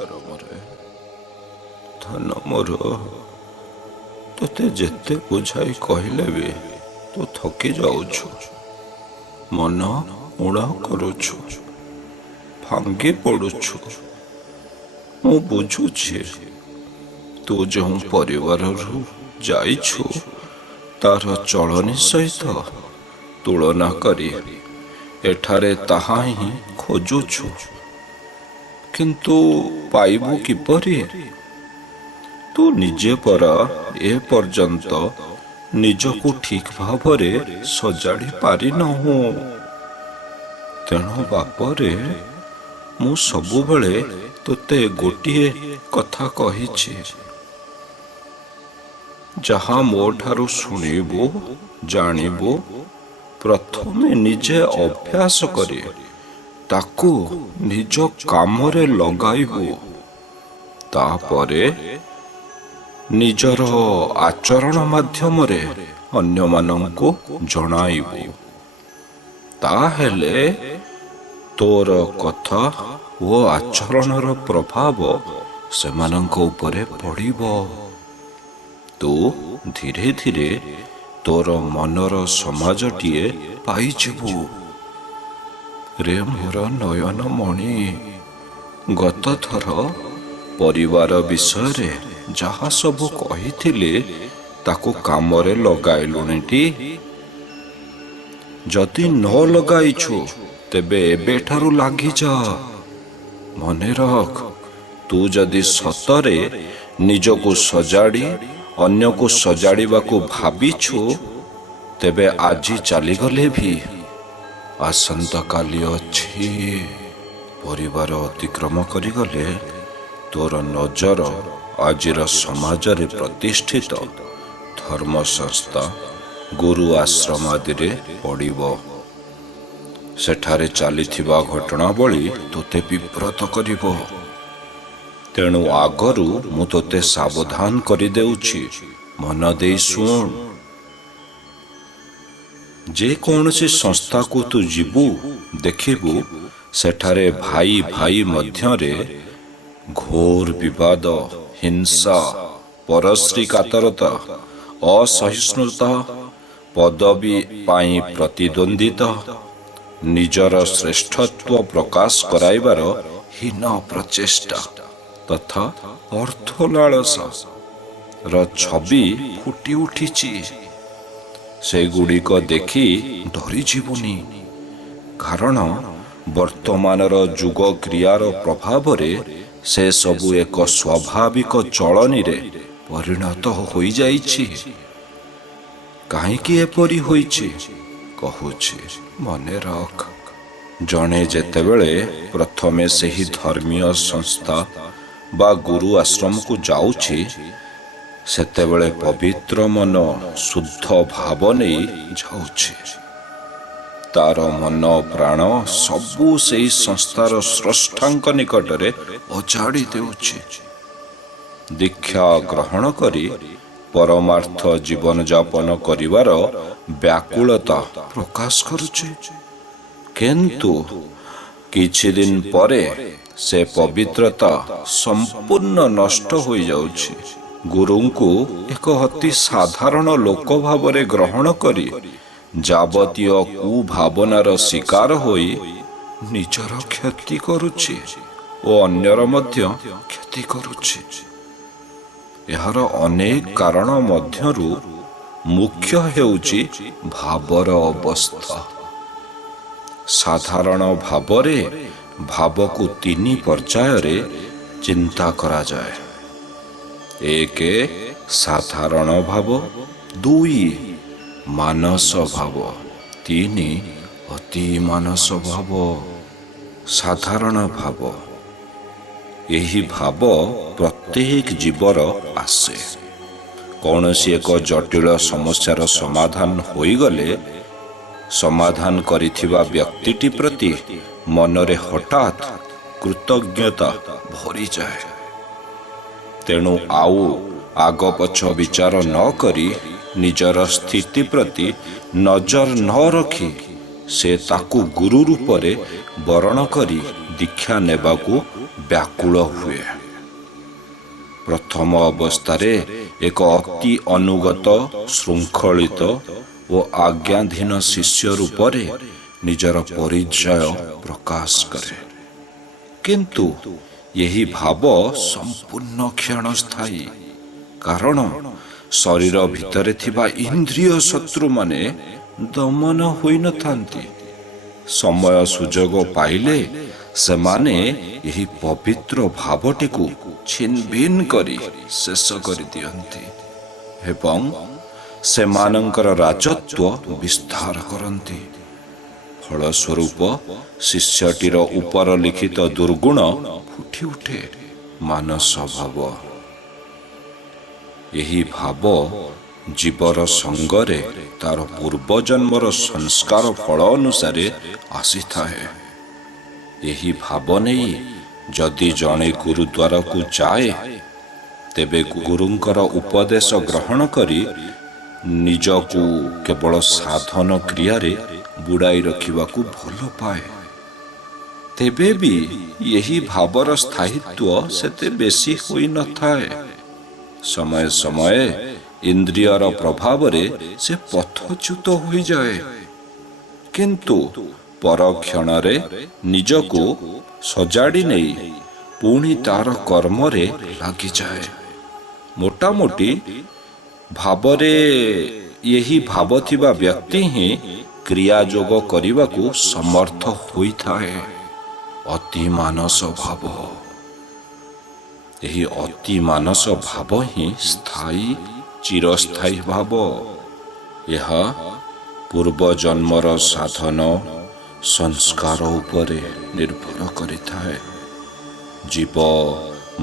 ଧର୍ମରେ ଧନ ମୋର ତୋତେ ଯେତେ ବୁଝାଇ କହିଲେ ବି ତୁ ଥକି ଯାଉଛୁ, ମନ ଉଣା କରୁଛୁ, ଭାଙ୍ଗି ପଡ଼ୁଛୁ। ମୁଁ ବୁଝୁଛି ତୁ ଯେଉଁ ପରିବାରରୁ ଯାଇଛୁ ତାର ଚଳଣି ସହିତ ତୁଳନା କରି ଏଠାରେ ତାହା ହିଁ ଖୋଜୁଛୁ, କିନ୍ତୁ ପାଇବୁ କିପରି? ତୁ ନିଜେ ପରା ଏ ପର୍ଯ୍ୟନ୍ତ ନିଜକୁ ଠିକ ଭାବରେ ସଜାଡ଼ି ପାରିନାହୁଁ। ତେଣୁ ବାପରେ ମୁଁ ସବୁବେଳେ ତୋତେ ଗୋଟିଏ କଥା କହିଛି, ଯାହା ମୋ ଠାରୁ ଶୁଣିବୁ ଜାଣିବୁ ପ୍ରଥମେ ନିଜେ ଅଭ୍ୟାସ କରି ତାକୁ ନିଜ କାମରେ ଲଗାଇବୁ, ତାପରେ ନିଜର ଆଚରଣ ମାଧ୍ୟମରେ ଅନ୍ୟମାନଙ୍କୁ ଜଣାଇବୁ। ତାହେଲେ ତୋର କଥା ଓ ଆଚରଣର ପ୍ରଭାବ ସେମାନଙ୍କ ଉପରେ ପଡ଼ିବ। ତୁ ଧୀରେ ଧୀରେ ତୋର ମନର ସମାଜଟିଏ ପାଇଯିବୁ। ରେ ମୋର ନୟନମଣି, ଗତଥର ପରିବାର ବିଷୟରେ ଯାହା ସବୁ କହିଥିଲେ ତାକୁ କାମରେ ଲଗାଇଲୁଣିଟି? ଯଦି ନ ଲଗାଇଛୁ ତେବେ ଏବେଠାରୁ ଲାଗିଯା। ମନେ ରଖ, ତୁ ଯଦି ସତରେ ନିଜକୁ ସଜାଡ଼ି ଅନ୍ୟକୁ ସଜାଡ଼ିବାକୁ ଭାବିଛୁ ତେବେ ଆଜି ଚାଲିଗଲେ ବି ଆସନ୍ତାକାଲି ଅଛି। ପରିବାର ଅତିକ୍ରମ କରିଗଲେ ତୋର ନଜର ଆଜିର ସମାଜରେ ପ୍ରତିଷ୍ଠିତ ଧର୍ମ ସଂସ୍ଥା, ଗୁରୁ ଆଶ୍ରମ ଆଦିରେ ପଡ଼ିବ। ସେଠାରେ ଚାଲିଥିବା ଘଟଣାବଳୀ ତୋତେ ବିବ୍ରତ କରିବ। ତେଣୁ ଆଗରୁ ମୁଁ ତୋତେ ସାବଧାନ କରିଦେଉଛି, ମନ ଦେଇ ଶୁଣ। ଯେକୌଣସି ସଂସ୍ଥାକୁ ତୁ ଯିବୁ ଦେଖିବୁ ସେଠାରେ ଭାଇ ଭାଇ ମଧ୍ୟରେ ଘୋର ବିବାଦ, ହିଂସା, ପରଶ୍ରୀ କାତରତା, ଅସହିଷ୍ଣୁତା, ପଦବୀ ପାଇଁ ପ୍ରତିଦ୍ୱନ୍ଦିତା, ନିଜର ଶ୍ରେଷ୍ଠତ୍ୱ ପ୍ରକାଶ କରାଇବାର ହୀନ ପ୍ରଚେଷ୍ଟା ତଥା ଅର୍ଥଲାଳସାର ଛବି ଫୁଟି ଉଠିଛି। ସେଗୁଡ଼ିକ ଦେଖି ଡରିଯିବୁନି, କାରଣ ବର୍ତ୍ତମାନର ଯୁଗ କ୍ରିୟାର ପ୍ରଭାବରେ ସେ ସବୁ ଏକ ସ୍ୱାଭାବିକ ଚଳନୀରେ ପରିଣତ ହୋଇଯାଇଛି। କାହିଁକି ଏପରି ହୋଇଛି କହୁଛି, ମନେ ରଖ। ଜଣେ ଯେତେବେଳେ ପ୍ରଥମେ ସେହି ଧର୍ମୀୟ ସଂସ୍ଥା ବା ଗୁରୁ ଆଶ୍ରମକୁ ଯାଉଛି ସେତେବେଳେ ପବିତ୍ର ମନ, ଶୁଦ୍ଧ ଭାବ ନେଇ ଯାଉଛି। ତାର ମନ ପ୍ରାଣ ସବୁ ସେହି ସଂସ୍ଥାର ସ୍ରଷ୍ଟାଙ୍କ ନିକଟରେ ଅଜାଡ଼ି ଦେଉଛି। ଦୀକ୍ଷା ଗ୍ରହଣ କରି ପରମାର୍ଥ ଜୀବନଯାପନ କରିବାର ବ୍ୟାକୁଳତା ପ୍ରକାଶ କରୁଛି, କିନ୍ତୁ କିଛି ଦିନ ପରେ ସେ ପବିତ୍ରତା ସମ୍ପୂର୍ଣ୍ଣ ନଷ୍ଟ ହୋଇଯାଉଛି। ଗୁରୁଙ୍କୁ ଏକ ଅତି ସାଧାରଣ ଲୋକ ଭାବରେ ଗ୍ରହଣ କରି ଯାବତୀୟ କୁଭାବନାର ଶିକାର ହୋଇ ନିଜର କ୍ଷତି କରୁଛି ଓ ଅନ୍ୟର ମଧ୍ୟ କ୍ଷତି କରୁଛି। ଏହାର ଅନେକ କାରଣ ମଧ୍ୟରୁ ମୁଖ୍ୟ ହେଉଛି ଭାବର ଅବସ୍ଥା। ସାଧାରଣ ଭାବରେ ଭାବକୁ ତିନି ପର୍ଯ୍ୟାୟରେ ଚିନ୍ତା କରାଯାଏ। 1. ସାଧାରଣ ଭାବ, 2. ମାନସ ଭାବ, 3. ଅତି ମାନସ ଭାବ। ସାଧାରଣ ଭାବ, ଏହି ଭାବ ପ୍ରତ୍ୟେକ ଜୀବର ଆସେ। କୌଣସି ଏକ ଜଟିଳ ସମସ୍ୟାର ସମାଧାନ ହୋଇଗଲେ ସମାଧାନ କରିଥିବା ବ୍ୟକ୍ତିଟି ପ୍ରତି ମନରେ ହଠାତ୍ କୃତଜ୍ଞତା ଭରିଯାଏ। ତେଣୁ ଆଉ ଆଗ ପଛ ବିଚାର ନ କରି ନିଜର ସ୍ଥିତି ପ୍ରତି ନଜର ନ ରଖି ସେ ତାକୁ ଗୁରୁ ରୂପରେ ବରଣ କରି ଦୀକ୍ଷା ନେବାକୁ ବ୍ୟାକୁଳ ହୁଏ। ପ୍ରଥମ ଅବସ୍ଥାରେ ଏକ ଅତି ଅନୁଗତ, ଶୃଙ୍ଖଳିତ ଓ ଆଜ୍ଞାଧୀନ ଶିଷ୍ୟ ରୂପରେ ନିଜର ପରିଚୟ ପ୍ରକାଶ କରେ। କିନ୍ତୁ ଏହି ଭାବ ସମ୍ପୂର୍ଣ୍ଣ କ୍ଷଣସ୍ଥାୟୀ, କାରଣ ଶରୀର ଭିତରେ ଥିବା ଇନ୍ଦ୍ରିୟ ଶତ୍ରୁମାନେ ଦମନ ହୋଇନଥାନ୍ତି। ସମୟ ସୁଯୋଗ ପାଇଲେ ସେମାନେ ଏହି ପବିତ୍ର ଭାବଟିକୁ ଛିନଭିନ କରି ଶେଷ କରିଦିଅନ୍ତି ଏବଂ ସେମାନଙ୍କର ରାଜତ୍ୱ ବିସ୍ତାର କରନ୍ତି। ଫଳସ୍ୱରୂପ ଶିଷ୍ୟଟିର ଉପର ଲିଖିତ ଦୁର୍ଗୁଣ ଫୁଟି ଉଠେ, ମାନସ ଭାବ। ଏହି ଭାବ ଜୀବର ସଙ୍ଗରେ ତାର ପୂର୍ବଜନ୍ମର ସଂସ୍କାର ଫଳ ଅନୁସାରେ ଆସିଥାଏ। ଏହି ଭାବ ନେଇ ଯଦି ଜଣେ ଗୁରୁଦ୍ୱାରକୁ ଯାଏ, ତେବେ ଗୁରୁଙ୍କର ଉପଦେଶ ଗ୍ରହଣ କରି ନିଜକୁ କେବଳ ସାଧନ କ୍ରିୟାରେ ବୁଡ଼ାଇ ରଖିବାକୁ ଭଲ ପାଏ। ତେବେ ବି ଏହି ଭାବର ସ୍ଥାୟିତ୍ୱ ସେତେ ବେଶୀ ହୋଇନଥାଏ। ସମୟ ସମୟରେ ଇନ୍ଦ୍ରିୟର ପ୍ରଭାବରେ ସେ ପଥଚ୍ୟୁତ ହୋଇଯାଏ, କିନ୍ତୁ ପରକ୍ଷଣରେ ନିଜକୁ ସଜାଡ଼ି ନେଇ ପୁଣି ତାର କର୍ମରେ ଲାଗିଯାଏ। ମୋଟାମୋଟି ଭାବରେ ଏହି ଭାବ ଥିବା ବ୍ୟକ୍ତି ହିଁ କ୍ରିୟାଯୋଗ କରିବାକୁ ସମର୍ଥ ହୋଇଥାଏ। ଅତି ମାନସ ଭାବ। ଏହି ଅତି ମାନସ ଭାବ ହିଁ ସ୍ଥାୟୀ, ଚିରସ୍ଥାୟୀ ଭାବ। ଏହା ପୂର୍ବଜନ୍ମର ସାଧନ ସଂସ୍କାର ଉପରେ ନିର୍ଭର କରିଥାଏ। ଜୀବ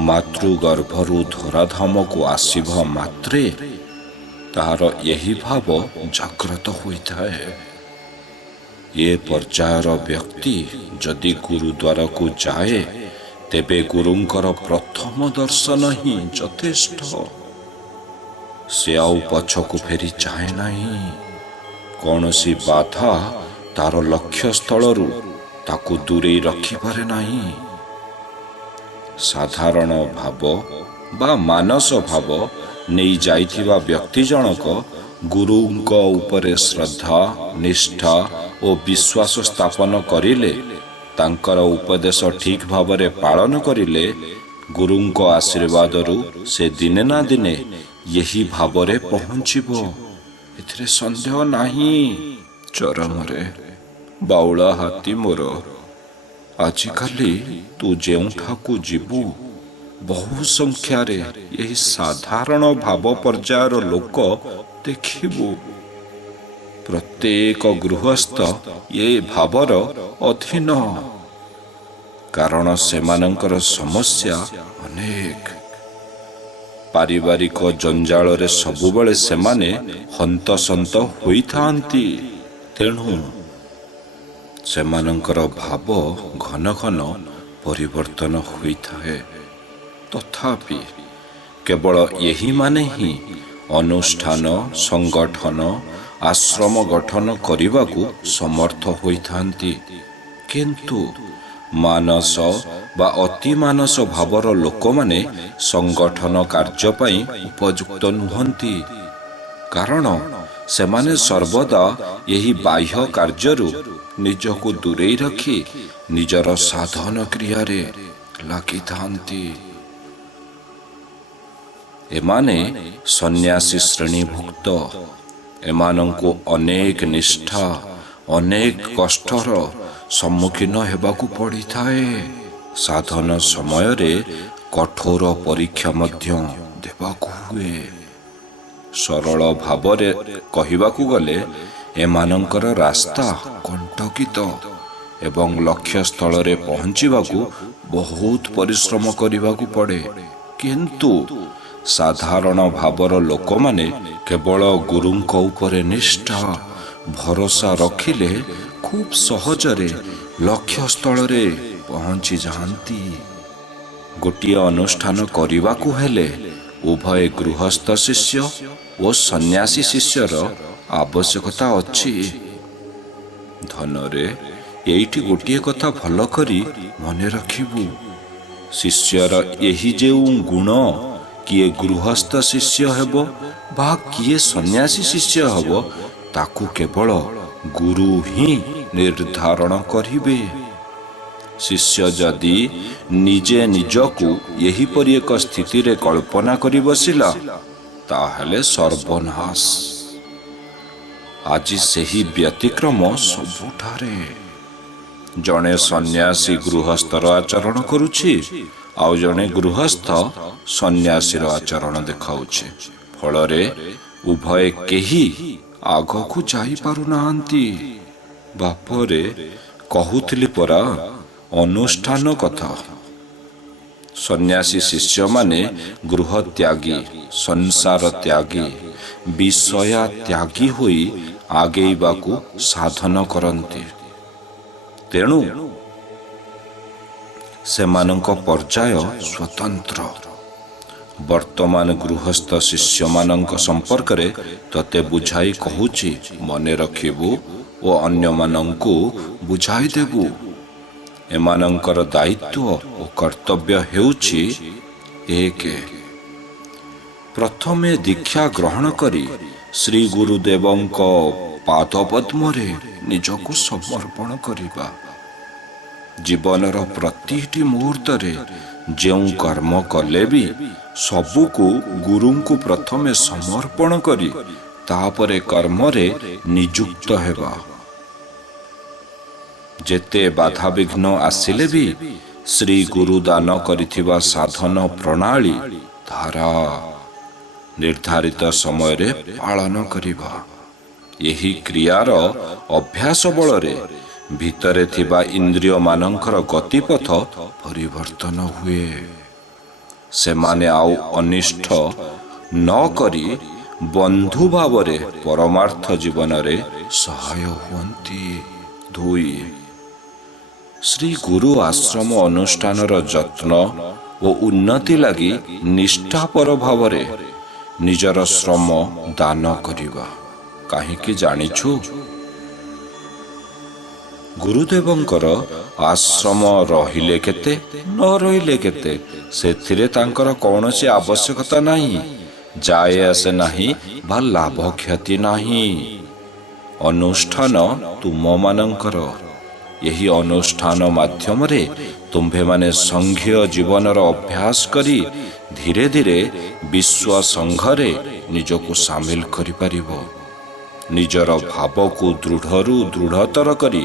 ମାତୃଗର୍ଭରୁ ଧରାଧାମକୁ ଆସିବା ମାତ୍ରେ ତାହାର ଏହି ଭାବ ଜାଗ୍ରତ ହୋଇଥାଏ। ଏ ପର୍ଯ୍ୟାୟର ବ୍ୟକ୍ତି ଯଦି ଗୁରୁଦ୍ୱାରକୁ ଯାଏ, ତେବେ ଗୁରୁଙ୍କର ପ୍ରଥମ ଦର୍ଶନ ହିଁ ଯଥେଷ୍ଟ। ସେ ଆଉ ପଛକୁ ଫେରି ଯାଏ ନାହିଁ। କୌଣସି ବାଧା ତାର ଲକ୍ଷ୍ୟସ୍ଥଳରୁ ତାକୁ ଦୂରେଇ ରଖିପାରେ ନାହିଁ। ସାଧାରଣ ଭାବ ବା ମାନସ ଭାବ ନେଇ ଯାଇଥିବା ବ୍ୟକ୍ତି ଜଣକ ଗୁରୁଙ୍କ ଉପରେ ଶ୍ରଦ୍ଧା, ନିଷ୍ଠା ଓ ବିଶ୍ୱାସ ସ୍ଥାପନ କରିଲେ, ତାଙ୍କର ଉପଦେଶ ଠିକ୍ ଭାବରେ ପାଳନ କରିଲେ, ଗୁରୁଙ୍କ ଆଶୀର୍ବାଦରୁ ସେ ଦିନେ ନା ଦିନେ ଏହି ଭାବରେ ପହଞ୍ଚିବ, ଏଥିରେ ସନ୍ଦେହ ନାହିଁ। ଚରମରେ ବାଉଳା ହାତୀ ମୋର, ଆଜିକାଲି ତୁ ଯେଉଁଠାକୁ ଯିବୁ, ବହୁ ସଂଖ୍ୟାରେ ଏହି ସାଧାରଣ ଭାବ ପର୍ଯ୍ୟାୟର ଲୋକ ଦେଖିବୁ। ପ୍ରତ୍ୟେକ ଗୃହସ୍ଥ ଏ ଭାବର ଅଧୀନ, କାରଣ ସେମାନଙ୍କର ସମସ୍ୟା ଅନେକ। ପାରିବାରିକ ଜଞ୍ଜାଳରେ ସବୁବେଳେ ସେମାନେ ହନ୍ତସନ୍ତ ହୋଇଥାନ୍ତି। ତେଣୁ ସେମାନଙ୍କର ଭାବ ଘନ ଘନ ପରିବର୍ତ୍ତନ ହୋଇଥାଏ। ତଥାପି କେବଳ ଏହିମାନେ ହିଁ ଅନୁଷ୍ଠାନ, ସଂଗଠନ, ଆଶ୍ରମ ଗଠନ କରିବାକୁ ସମର୍ଥ ହୋଇଥାନ୍ତି। କିନ୍ତୁ ମାନସ ବା ଅତିମାନସ ଭାବର ଲୋକମାନେ ସଂଗଠନ କାର୍ଯ୍ୟ ପାଇଁ ଉପଯୁକ୍ତ ନୁହନ୍ତି, କାରଣ ସେମାନେ ସର୍ବଦା ଏହି ବାହ୍ୟ କାର୍ଯ୍ୟରୁ ନିଜକୁ ଦୂରେଇ ରଖି ନିଜର ସାଧନ କ୍ରିୟାରେ ଲାଗିଥାନ୍ତି। ଏମାନେ ସନ୍ନ୍ୟାସୀ ଶ୍ରେଣୀଭୁକ୍ତ। ଏମାନଙ୍କୁ ଅନେକ ନିଷ୍ଠା, ଅନେକ କଷ୍ଟର ସମ୍ମୁଖୀନ ହେବାକୁ ପଡ଼ିଥାଏ। ସାଧନ ସମୟରେ କଠୋର ପରୀକ୍ଷା ମଧ୍ୟ ଦେବାକୁ ହୁଏ। ସରଳ ଭାବରେ କହିବାକୁ ଗଲେ ଏମାନଙ୍କର ରାସ୍ତା କଣ୍ଟକିତ ଏବଂ ଲକ୍ଷ୍ୟସ୍ଥଳରେ ପହଞ୍ଚିବାକୁ ବହୁତ ପରିଶ୍ରମ କରିବାକୁ ପଡ଼େ। କିନ୍ତୁ ସାଧାରଣ ଭାବର ଲୋକମାନେ କେବଳ ଗୁରୁଙ୍କ ଉପରେ ନିଷ୍ଠା, ଭରସା ରଖିଲେ ଖୁବ୍ ସହଜରେ ଲକ୍ଷ୍ୟସ୍ଥଳରେ ପହଞ୍ଚି ଯାଆନ୍ତି। ଗୋଟିଏ ଅନୁଷ୍ଠାନ କରିବାକୁ ହେଲେ ଉଭୟ ଗୃହସ୍ଥ ଶିଷ୍ୟ ଓ ସନ୍ନ୍ୟାସୀ ଶିଷ୍ୟର ଆବଶ୍ୟକତା ଅଛି। ଧନରେ ଏଇଠି ଗୋଟିଏ କଥା ଭଲ କରି ମନେ ରଖିବୁ, ଶିଷ୍ୟର ଏହି ଯେଉଁ ଗୁଣ, କିଏ ଗୃହସ୍ଥ ଶିଷ୍ୟ ହେବ ବା କିଏ ସନ୍ନ୍ୟାସୀ ଶିଷ୍ୟ ହେବ, ତାକୁ କେବଳ ଗୁରୁ ହିଁ ନିର୍ଦ୍ଧାରଣ କରିବେ। ଶିଷ୍ୟ ଯଦି ନିଜେ ନିଜକୁ ଏହିପରି ଏକ ସ୍ଥିତିରେ କଳ୍ପନା କରି ବସିଲା, ତାହେଲେ ସର୍ବନାଶ। ଆଜି ସେହି ବ୍ୟତିକ୍ରମ ସବୁଠାରେ। ଜଣେ ସନ୍ନ୍ୟାସୀ ଗୃହସ୍ଥର ଆଚରଣ କରୁଛି, ଆଉ ଜଣେ ଗୃହସ୍ଥ ସନ୍ନ୍ୟାସୀର ଆଚରଣ ଦେଖାଉଛି। ଫଳରେ ଉଭୟ କେହି ଆଗକୁ ଯାଇପାରୁନାହାନ୍ତି। ବାପରେ କହୁଥିଲି ପରା ଅନୁଷ୍ଠାନ କଥା। ସନ୍ନ୍ୟାସୀ ଶିଷ୍ୟମାନେ ଗୃହ ତ୍ୟାଗୀ, ସଂସାର ତ୍ୟାଗୀ, ବିଷୟା ତ୍ୟାଗୀ ହୋଇ ଆଗେଇବାକୁ ସାଧନ କରନ୍ତି। ତେଣୁ ସେମାନଙ୍କ ପର୍ଯ୍ୟାୟ ସ୍ୱତନ୍ତ୍ର। ବର୍ତ୍ତମାନ ଗୃହସ୍ଥ ଶିଷ୍ୟମାନଙ୍କ ସମ୍ପର୍କରେ ତତେ ବୁଝାଇ କହୁଛି, ମନେ ରଖିବୁ ଓ ଅନ୍ୟମାନଙ୍କୁ ବୁଝାଇ ଦେବୁ। ଏମାନଙ୍କର ଦାୟିତ୍ୱ ଓ କର୍ତ୍ତବ୍ୟ ହେଉଛି: 1. ପ୍ରଥମେ ଦୀକ୍ଷା ଗ୍ରହଣ କରି ଶ୍ରୀ ଗୁରୁଦେବଙ୍କ ପାଦପଦ୍ମରେ ନିଜକୁ ସମର୍ପଣ କରିବା। ଜୀବନର ପ୍ରତିଟି ମୁହୂର୍ତ୍ତରେ ଯେଉଁ କର୍ମ କଲେ ବି ସବୁକୁ ଗୁରୁଙ୍କୁ ପ୍ରଥମେ ସମର୍ପଣ କରି ତାପରେ କର୍ମରେ ନିଯୁକ୍ତ ହେବା। ଯେତେ ବାଧାବିଘ୍ନ ଆସିଲେ ବି ଶ୍ରୀ ଗୁରୁ ଦାନ କରିଥିବା ସାଧନ ପ୍ରଣାଳୀ ଧାରା ନିର୍ଦ୍ଧାରିତ ସମୟରେ ପାଳନ କରିବା। ଏହି କ୍ରିୟାର ଅଭ୍ୟାସ ବଳରେ ଭିତରେ ଥିବା ଇନ୍ଦ୍ରିୟମାନଙ୍କର ଗତିପଥ ପରିବର୍ତ୍ତନ ହୁଏ। ସେମାନେ ଆଉ ଅନିଷ୍ଟ ନ କରି ବନ୍ଧୁ ଭାବରେ ପରମାର୍ଥ ଜୀବନରେ ସହାୟ ହୁଅନ୍ତି। 2. ଶ୍ରୀ ଗୁରୁ ଆଶ୍ରମ ଅନୁଷ୍ଠାନର ଯତ୍ନ ଓ ଉନ୍ନତି ଲାଗି ନିଷ୍ଠାପର ଭାବରେ ନିଜର ଶ୍ରମ ଦାନ କରିବା। କାହିଁକି ଜାଣିଛୁ? ଗୁରୁଦେବଙ୍କର ଆଶ୍ରମ ରହିଲେ କେତେ, ନ ରହିଲେ କେତେ, ସେଥିରେ ତାଙ୍କର କୌଣସି ଆବଶ୍ୟକତା ନାହିଁ, ଯାଏ ଆସେ ନାହିଁ ବା ଲାଭ କ୍ଷତି ନାହିଁ। ଅନୁଷ୍ଠାନ ତୁମମାନଙ୍କର। ଏହି ଅନୁଷ୍ଠାନ ମାଧ୍ୟମରେ ତୁମ୍ଭେମାନେ ସଂଘୀୟ ଜୀବନର ଅଭ୍ୟାସ କରି ଧୀରେ ଧୀରେ ବିଶ୍ୱ ସଂଘରେ ନିଜକୁ ସାମିଲ କରିପାରିବ। ନିଜର ଭାବକୁ ଦୃଢ଼ରୁ ଦୃଢ଼ତର କରି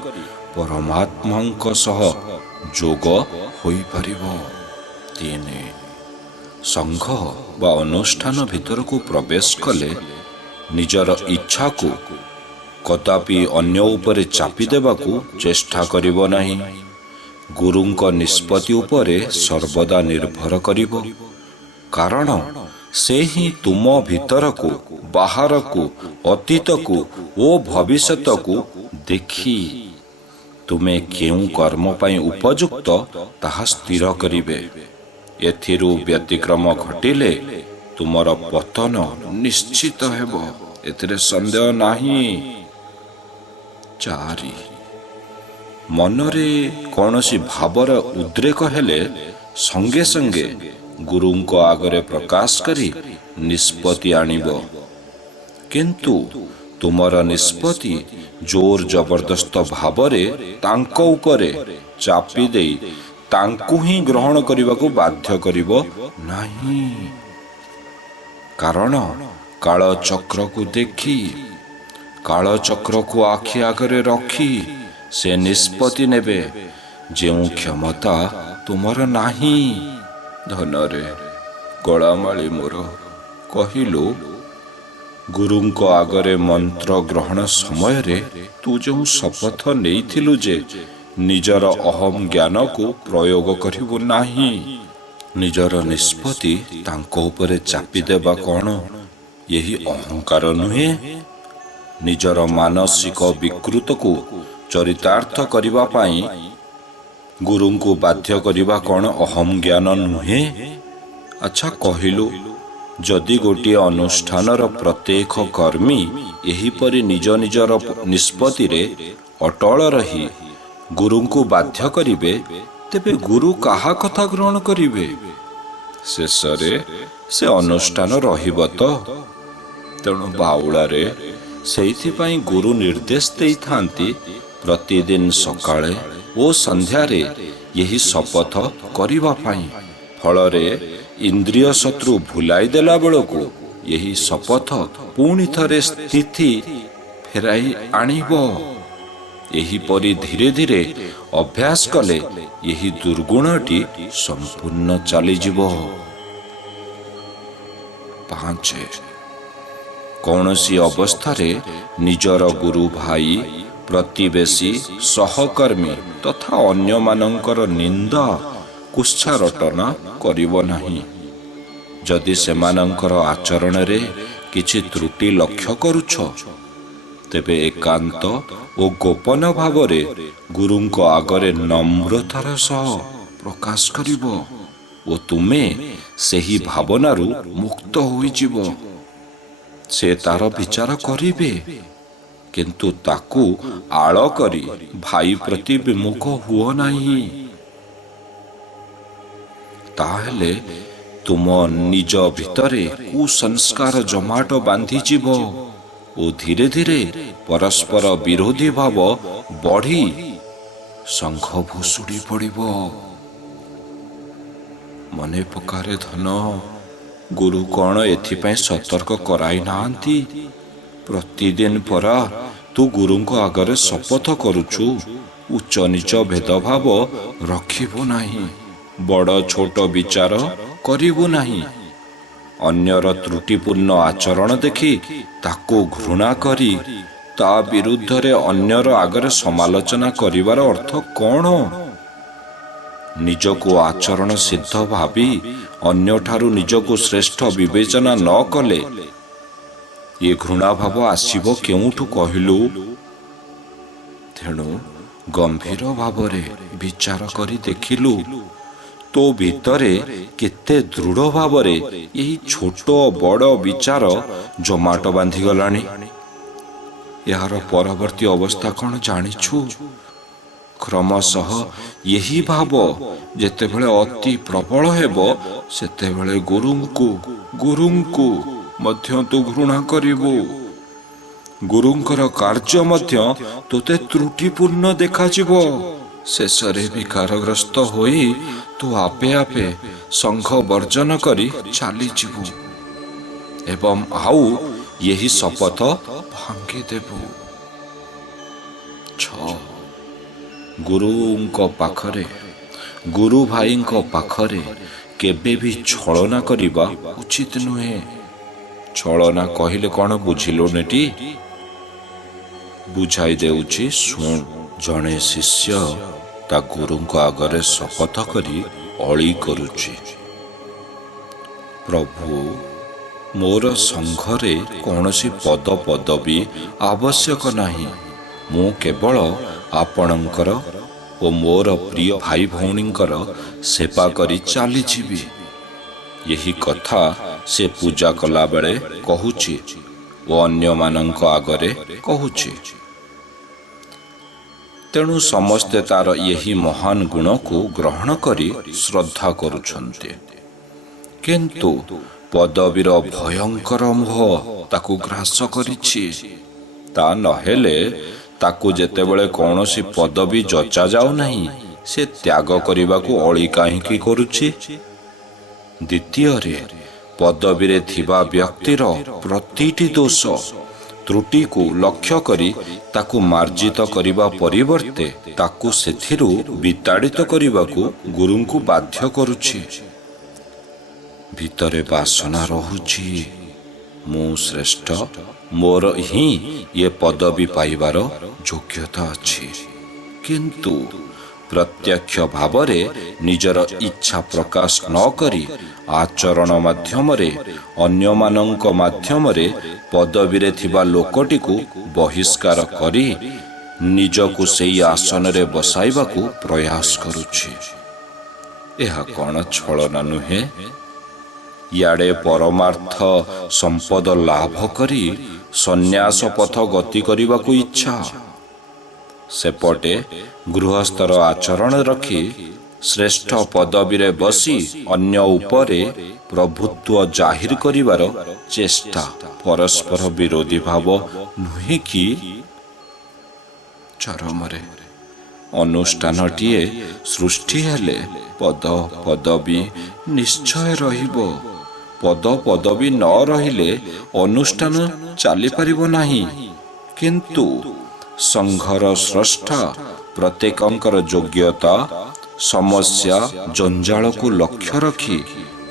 ପରମାତ୍ମାଙ୍କ ସହ ଯୋଗ ହୋଇପାରିବ। 3. ସଂଘ ବା ଅନୁଷ୍ଠାନ ଭିତରକୁ ପ୍ରବେଶ କଲେ ନିଜର ଇଚ୍ଛାକୁ କଦାପି ଅନ୍ୟ ଉପରେ ଚାପି ଦେବାକୁ ଚେଷ୍ଟା କରିବ ନାହିଁ। ଗୁରୁଙ୍କ ନିଷ୍ପତ୍ତି ଉପରେ ସର୍ବଦା ନିର୍ଭର କରିବ। କାରଣ ସେ ହିଁ ତୁମ ଭିତରକୁ, ବାହାରକୁ, ଅତୀତକୁ ଓ ଭବିଷ୍ୟତକୁ ଦେଖି ତୁମେ କେଉଁ କର୍ମ ପାଇଁ ଉପଯୁକ୍ତ ତାହା ସ୍ଥିର କରିବେ। ଏଥିରୁ ବ୍ୟତିକ୍ରମ ଘଟିଲେ ତୁମର ପତନ ନିଶ୍ଚିତ ହେବ, ଏଥିରେ ସନ୍ଦେହ ନାହିଁ। 4. ମନରେ କୌଣସି ଭାବର ଉଦ୍ରେକ ହେଲେ ସଙ୍ଗେ ସଙ୍ଗେ ଗୁରୁଙ୍କ ଆଗରେ ପ୍ରକାଶ କରି ନିଷ୍ପତ୍ତି ଆଣିବ। କିନ୍ତୁ ତୁମର ନିଷ୍ପତ୍ତି ଜୋର ଜବରଦସ୍ତ ଭାବରେ ତାଙ୍କ ଉପରେ ଚାପି ଦେଇ ତାଙ୍କୁ ହିଁ ଗ୍ରହଣ କରିବାକୁ ବାଧ୍ୟ କରିବ ନାହିଁ। କାରଣ କାଳଚକ୍ରକୁ ଦେଖି, କାଳଚକ୍ରକୁ ଆଖି ଆଗରେ ରଖି ସେ ନିଷ୍ପତ୍ତି ନେବେ ଯେଉଁ କ୍ଷମତା ତୁମର ନାହିଁ। ଧନରେ ଗଳାମାଳି ମୋର, କହିଲୁ ଗୁରୁଙ୍କ ଆଗରେ ମନ୍ତ୍ର ଗ୍ରହଣ ସମୟରେ ତୁ ଯେଉଁ ଶପଥ ନେଇଥିଲୁ ଯେ ନିଜର ଅହଂ ଜ୍ଞାନକୁ ପ୍ରୟୋଗ କରିବୁ ନାହିଁ, ନିଜର ନିଷ୍ପତ୍ତି ତାଙ୍କ ଉପରେ ଚାପି ଦେବା କ'ଣ ଏହି ଅହଙ୍କାର ନୁହେଁ? ନିଜର ମାନସିକ ବିକୃତକୁ ଚରିତାର୍ଥ କରିବା ପାଇଁ ଗୁରୁଙ୍କୁ ବାଧ୍ୟ କରିବା କ'ଣ ଅହଂ ଜ୍ଞାନ ନୁହେଁ? ଆଚ୍ଛା କହିଲୁ, ଯଦି ଗୋଟିଏ ଅନୁଷ୍ଠାନର ପ୍ରତ୍ୟେକ କର୍ମୀ ଏହିପରି ନିଜ ନିଜର ନିଷ୍ପତ୍ତିରେ ଅଟଳ ରହି ଗୁରୁଙ୍କୁ ବାଧ୍ୟ କରିବେ, ତେବେ ଗୁରୁ କାହା କଥା ଗ୍ରହଣ କରିବେ? ଶେଷରେ ସେ ଅନୁଷ୍ଠାନ ରହିବ ତ। ତେଣୁ ବାଉଳାରେ ସେଇଥିପାଇଁ ଗୁରୁ ନିର୍ଦ୍ଦେଶ ଦେଇଥାନ୍ତି ପ୍ରତିଦିନ ସକାଳେ ଓ ସନ୍ଧ୍ୟାରେ ଏହି ଶପଥ କରିବା ପାଇଁ। ଫଳରେ ଇନ୍ଦ୍ରିୟ ଶତ୍ରୁ ଭୁଲାଇ ଦେଲା ବେଳକୁ ଏହି ଶପଥ ପୁଣି ଥରେ ସ୍ଥିତି ଫେରାଇ ଆଣିବ। ଏହିପରି ଧୀରେ ଧୀରେ ଅଭ୍ୟାସ କଲେ ଏହି ଦୁର୍ଗୁଣଟି ସମ୍ପୂର୍ଣ୍ଣ ଚାଲିଯିବ। 5. କୌଣସି ଅବସ୍ଥାରେ ନିଜର ଗୁରୁ ଭାଇ, ପ୍ରତିବେଶୀ, ସହକର୍ମୀ ତଥା ଅନ୍ୟମାନଙ୍କର ନିନ୍ଦା କୁତ୍ସାରଟନା କରିବ ନାହିଁ। ଯଦି ସେମାନଙ୍କର ଆଚରଣରେ କିଛି ତ୍ରୁଟି ଲକ୍ଷ୍ୟ କରୁଛ, ତେବେ ଏକାନ୍ତ ଓ ଗୋପନ ଭାବରେ ଗୁରୁଙ୍କ ଆଗରେ ନମ୍ରତାର ସହ ପ୍ରକାଶ କରିବ ଓ ତୁମେ ସେହି ଭାବନାରୁ ମୁକ୍ତ ହୋଇଯିବ। ସେ ତାର ବିଚାର କରିବେ, କିନ୍ତୁ ତାକୁ ଆଳ କରି ଭାଇ ପ୍ରତି ବିମୁଖ ହୁଅ ନାହିଁ। ତାହେଲେ ତୁମ ନିଜ ଭିତରେ କୁସଂସ୍କାର ଜମାଟ ବାନ୍ଧିଯିବ ଓ ଧୀରେ ଧୀରେ ପରସ୍ପର ବିରୋଧୀ ଭାବ ବଢ଼ି ସଂଘ ଭୁଷୁଡ଼ି ପଡ଼ିବ। ମନେ ପକାରେ ଧନ, ଗୁରୁ କ'ଣ ଏଥିପାଇଁ ସତର୍କ କରାଇ ନାହାନ୍ତି? ପ୍ରତିଦିନ ପରା ତୁ ଗୁରୁଙ୍କ ଆଗରେ ଶପଥ କରୁଛୁ, ଉଚ୍ଚ ନିଚ ଭେଦଭାବ ରଖିବୁ ନାହିଁ, ବଡ଼ ଛୋଟ ବିଚାର କରିବୁ ନାହିଁ, ଅନ୍ୟର ତ୍ରୁଟିପୂର୍ଣ୍ଣ ଆଚରଣ ଦେଖି ତାକୁ ଘୃଣା କରି ତା ବିରୁଦ୍ଧରେ ଅନ୍ୟର ଆଗରେ ସମାଲୋଚନା କରିବାର ଅର୍ଥ କ'ଣ? ନିଜକୁ ଆଚରଣ ସିଦ୍ଧ ଭାବି ଅନ୍ୟଠାରୁ ନିଜକୁ ଶ୍ରେଷ୍ଠ ବିବେଚନା ନ କଲେ ଏ ଘୃଣାଭାବ ଆସିବ କେଉଁଠୁ କହିଲୁ? ତେଣୁ ଗମ୍ଭୀର ଭାବରେ ବିଚାର କରି ଦେଖିଲୁ ତୋ ଭିତରେ କେତେ ଦୃଢ଼ ଭାବରେ ଏହି ଛୋଟ ବଡ଼ ବିଚାର ଜମାଟ ବାନ୍ଧିଗଲାଣି। ଏହାର ପରବର୍ତ୍ତୀ ଅବସ୍ଥା କ'ଣ ଜାଣିଛୁ? କ୍ରମଶଃ ଏହି ଭାବ ଯେତେବେଳେ ଅତି ପ୍ରବଳ ହେବ, ସେତେବେଳେ ଗୁରୁଙ୍କୁ ମଧ୍ୟ ତୁ ଘୃଣା କରିବୁ। ଗୁରୁଙ୍କର କାର୍ଯ୍ୟ ମଧ୍ୟ ତୋତେ ତ୍ରୁଟିପୂର୍ଣ୍ଣ ଦେଖାଯିବ। ଶେଷରେ ବିକାରଗ୍ରସ୍ତ ହୋଇ ତୁ ଆପେ ଆପେ ସଂଘ ବର୍ଜନ କରି ଚାଲିଯିବୁ ଏବଂ ଆଉ ଏହି ଶପଥ ଭାଙ୍ଗିଦେବୁ। 6. ଗୁରୁଙ୍କ ପାଖରେ, ଗୁରୁ ଭାଇଙ୍କ ପାଖରେ କେବେ ବି ଛଳନା କରିବା ଉଚିତ ନୁହେଁ। ଛଳନା କହିଲେ କ'ଣ ବୁଝିଲୁନିଟି? ବୁଝାଇ ଦେଉଛି, ଶୁଣ। ଜଣେ ଶିଷ୍ୟ ତା ଗୁରୁଙ୍କ ଆଗରେ ଶପଥ କରି ଅଳି କରୁଛି, ପ୍ରଭୁ, ମୋର ସଂଘରେ କୌଣସି ପଦପଦବୀ ଆବଶ୍ୟକ ନାହିଁ। ମୁଁ କେବଳ ଆପଣଙ୍କର ଓ ମୋର ପ୍ରିୟ ଭାଇ ଭଉଣୀଙ୍କର ସେବା କରି ଚାଲିଯିବି। ଏହି କଥା ସେ ପୂଜା କଲାବେଳେ କହୁଛି ଓ ଅନ୍ୟମାନଙ୍କ ଆଗରେ କହୁଛି। ତେଣୁ ସମସ୍ତେ ତାର ଏହି ମହାନ ଗୁଣକୁ ଗ୍ରହଣ କରି ଶ୍ରଦ୍ଧା କରୁଛନ୍ତି, କିନ୍ତୁ ପଦବୀର ଭୟଙ୍କର ମୋହ ତାକୁ ଗ୍ରାସ କରିଛି। ତା ନହେଲେ ତାକୁ ଯେତେବେଳେ କୌଣସି ପଦବୀ ଯଚା ଯାଉନାହିଁ, ସେ ତ୍ୟାଗ କରିବାକୁ ଅଳି କାହିଁକି କରୁଛି? ଦ୍ୱିତୀୟରେ, ପଦବୀରେ ଥିବା ବ୍ୟକ୍ତିର ପ୍ରତିଟି ଦୋଷ ତ୍ରୁଟିକୁ ଲକ୍ଷ୍ୟ କରି ତାକୁ ମାର୍ଜିତ କରିବା ପରିବର୍ତ୍ତେ ତାକୁ ସେଥିରୁ ବିତାଡ଼ିତ କରିବାକୁ ଗୁରୁଙ୍କୁ ବାଧ୍ୟ କରୁଛି। ଭିତରେ ବାସନା ରହୁଛି, ମୁଁ ଶ୍ରେଷ୍ଠ, ମୋର ହିଁ ଏ ପଦବୀ ପାଇବାର ଯୋଗ୍ୟତା ଅଛି, କିନ୍ତୁ ପ୍ରତ୍ୟକ୍ଷ ଭାବରେ ନିଜର ଇଚ୍ଛା ପ୍ରକାଶ ନ କରି ଆଚରଣ ମାଧ୍ୟମରେ ଅନ୍ୟମାନଙ୍କ ମାଧ୍ୟମରେ ପଦବୀରେ ଥିବା ଲୋକଟିକୁ ବହିଷ୍କାର କରି ନିଜକୁ ସେହି ଆସନରେ ବସାଇବାକୁ ପ୍ରୟାସ କରୁଛି। ଏହା କ'ଣ ଛଳନା ନୁହେଁ? ଇଆଡ଼େ ପରମାର୍ଥ ସମ୍ପଦ ଲାଭ କରି ସନ୍ନ୍ୟାସ ପଥ ଗତି କରିବାକୁ ଇଚ୍ଛା, ସେପଟେ ଗୃହସ୍ଥର ଆଚରଣ ରଖି ଶ୍ରେଷ୍ଠ ପଦବୀରେ ବସି ଅନ୍ୟ ଉପରେ ପ୍ରଭୁତ୍ୱ ଜାହିର କରିବାର ଚେଷ୍ଟା ପରସ୍ପର ବିରୋଧୀ ଭାବ ନୁହେଁ କି? ଚରମରେ ଅନୁଷ୍ଠାନଟିଏ ସୃଷ୍ଟି ହେଲେ ପଦ ପଦବୀ ନିଶ୍ଚୟ ରହିବ। ପଦ ପଦବୀ ନ ରହିଲେ ଅନୁଷ୍ଠାନ ଚାଲିପାରିବ ନାହିଁ। କିନ୍ତୁ ସଂଘର ସ୍ରଷ୍ଟା ପ୍ରତ୍ୟେକଙ୍କର ଯୋଗ୍ୟତା ସମସ୍ୟା ଜଞ୍ଜାଳକୁ ଲକ୍ଷ୍ୟ ରଖି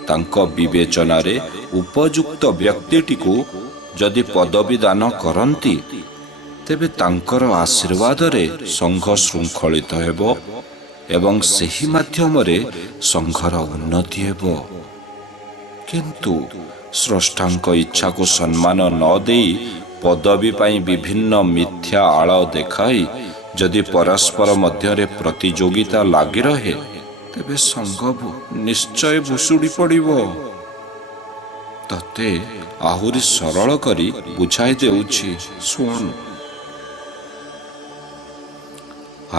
ତାଙ୍କ ବିବେଚନାରେ ଉପଯୁକ୍ତ ବ୍ୟକ୍ତିଟିକୁ ଯଦି ପଦବୀ ଦାନ କରନ୍ତି, ତେବେ ତାଙ୍କର ଆଶୀର୍ବାଦରେ ସଂଘ ଶୃଙ୍ଖଳିତ ହେବ ଏବଂ ସେହି ମାଧ୍ୟମରେ ସଂଘର ଉନ୍ନତି ହେବ। କିନ୍ତୁ ସ୍ରଷ୍ଟାଙ୍କ ଇଚ୍ଛାକୁ ସମ୍ମାନ ନ ଦେଇ ପଦବୀ ପାଇଁ ବିଭିନ୍ନ ମିଥ୍ୟା ଆଳ ଦେଖାଇ ଯଦି ପରସ୍ପର ମଧ୍ୟରେ ପ୍ରତିଯୋଗିତା ଲାଗି ରହେ, ତେବେ ସଂଘ ନିଶ୍ଚୟ ଭୁଷୁଡ଼ି ପଡ଼ିବ। ତତେ ଆହୁରି ସରଳ କରି ବୁଝାଇ ଦେଉଛି, ଶୁଣ।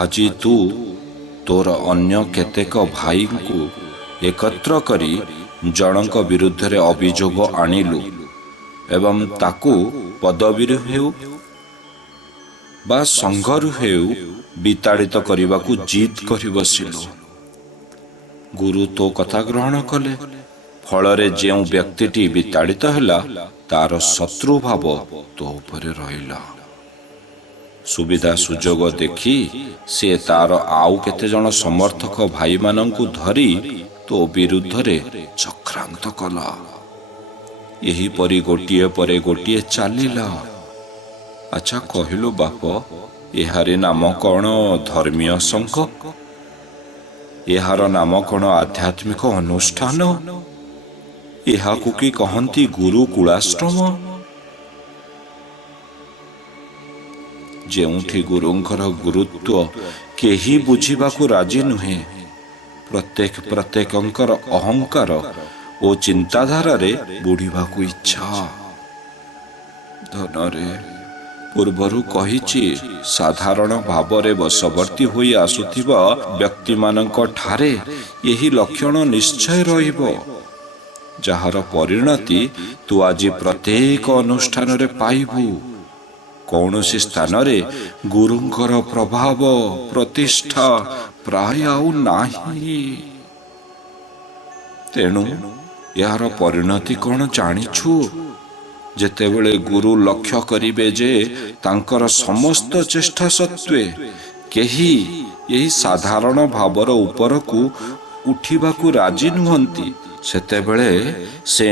ଆଜି ତୁ ତୋର ଅନ୍ୟ କେତେକ ଭାଇଙ୍କୁ ଏକତ୍ର କରି ଜଣଙ୍କ ବିରୁଦ୍ଧରେ ଅଭିଯୋଗ ଆଣିଲୁ ଏବଂ ତାକୁ ପଦବୀରୁ ହେଉ ବା ସଂଘରୁ ହେଉ ବିତାଡ଼ିତ କରିବାକୁ ଜିଦ୍ କରି ବସିଲୁ। ଗୁରୁ ତୋ କଥା ଗ୍ରହଣ କଲେ। ଫଳରେ ଯେଉଁ ବ୍ୟକ୍ତିଟି ବିତାଡ଼ିତ ହେଲା, ତାର ଶତ୍ରୁ ଭାବ ତୋ ଉପରେ ରହିଲା। ସୁବିଧା ସୁଯୋଗ ଦେଖି ସେ ତାର ଆଉ କେତେଜଣ ସମର୍ଥକ ଭାଇମାନଙ୍କୁ ଧରି ତୋ ବିରୁଦ୍ଧରେ ଚକ୍ରାନ୍ତ କଲା। ଏହିପରି ଗୋଟିଏ ପରେ ଗୋଟିଏ ଚାଲିଲା। ଆଚ୍ଛା କହିଲୁ ବାପ, ଏହାରି ନାମ କ'ଣ ଧର୍ମୀୟ ସଂଘ? ଏହାର ନାମ କ'ଣ ଆଧ୍ୟାତ୍ମିକ ଅନୁଷ୍ଠାନ? ଏହାକୁ କି କହନ୍ତି ଗୁରୁକୁଳାଶ୍ରମ? ଯେଉଁଠି ଗୁରୁଙ୍କର ଗୁରୁତ୍ୱ କେହି ବୁଝିବାକୁ ରାଜି ନୁହେଁ। ପ୍ରତ୍ୟେକଙ୍କର ଅହଙ୍କାର ଓ ଚିନ୍ତାଧାରାରେ ବୁଡ଼ିବାକୁ ଇଚ୍ଛା। ଧନରେ ପୂର୍ବରୁ କହିଛି, ସାଧାରଣ ଭାବରେ ବଶବର୍ତ୍ତୀ ହୋଇ ଆସୁଥିବା ବ୍ୟକ୍ତିମାନଙ୍କ ଠାରେ ଏହି ଲକ୍ଷଣ ନିଶ୍ଚୟ ରହିବ, ଯାହାର ପରିଣତି ତୁ ଆଜି ପ୍ରତ୍ୟେକ ଅନୁଷ୍ଠାନରେ ପାଇବୁ। କୌଣସି ସ୍ଥାନରେ ଗୁରୁଙ୍କର ପ୍ରଭାବ ପ୍ରତିଷ୍ଠା ପ୍ରାୟ ଆଉ ନାହିଁ। ତେଣୁ ଏହାର ପରିଣତି କ'ଣ ଜାଣିଛୁ? ଯେତେବେଳେ ଗୁରୁ ଲକ୍ଷ୍ୟ କରିବେ ଯେ ତାଙ୍କର ସମସ୍ତ ଚେଷ୍ଟା ସତ୍ତ୍ୱେ କେହି ଏହି ସାଧାରଣ ଭାବର ଉପରକୁ ଉଠିବାକୁ ରାଜି ନୁହନ୍ତି, ସେତେବେଳେ ସେ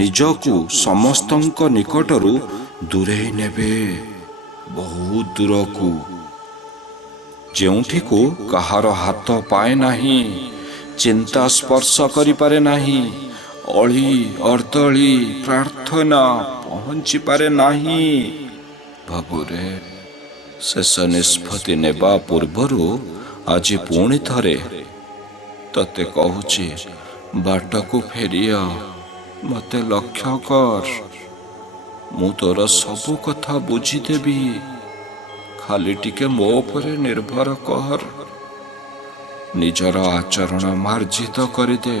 ନିଜକୁ ସମସ୍ତଙ୍କ ନିକଟରୁ ଦୂରେଇ ନେବେ, ବହୁତ ଦୂରକୁ, ଯେଉଁଠିକୁ କାହାର ହାତ ପାଏ ନାହିଁ, ଚିନ୍ତା ସ୍ପର୍ଶ କରିପାରେ ନାହିଁ, ଅଳି ଅର୍ଦ୍ଦଳି ପ୍ରାର୍ଥନା ପହଞ୍ଚି ପାରେ ନାହିଁ। ଭାବରେ ଶେଷ ନିଷ୍ପତ୍ତି ନେବା ପୂର୍ବରୁ ଆଜି ପୁଣି ଥରେ ତତେ କହୁଛି, ବାଟକୁ ଫେରିଆ, ମତେ ଲକ୍ଷ୍ୟ କର। ମୁଁ ତୋର ସବୁ କଥା ବୁଝିଦେବି। ଖାଲି ଟିକେ ମୋ ଉପରେ ନିର୍ଭର କର। ନିଜର ଆଚରଣ ମାର୍ଜିତ କରିଦେ।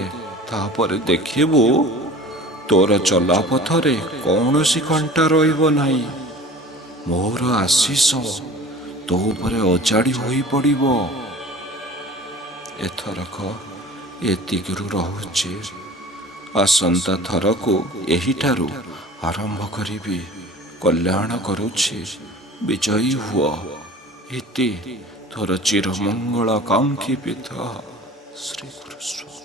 ତାପରେ ଦେଖିବୁ ତୋର ଚଲାପଥରେ କୌଣସି କଣ୍ଟା ରହିବ ନାହିଁ। ମୋର ଆଶୀଷ ତୋ ଉପରେ ଅଜାଡ଼ି ହୋଇ ପଡ଼ିବ। ଏଥରକ ଏତିକିରୁ ରହୁଛି। ଆସନ୍ତା ଥରକୁ ଏହିଠାରୁ ଆରମ୍ଭ କରିବି। କଲ୍ୟାଣ କରୁଛି। ବିଜୟୀ ହୁଅ। ଇତି ତୋର ଚିରମଙ୍ଗଳ କାଙ୍କ୍ଷୀ ପିତା ଶ୍ରୀ ଗୁରୁ।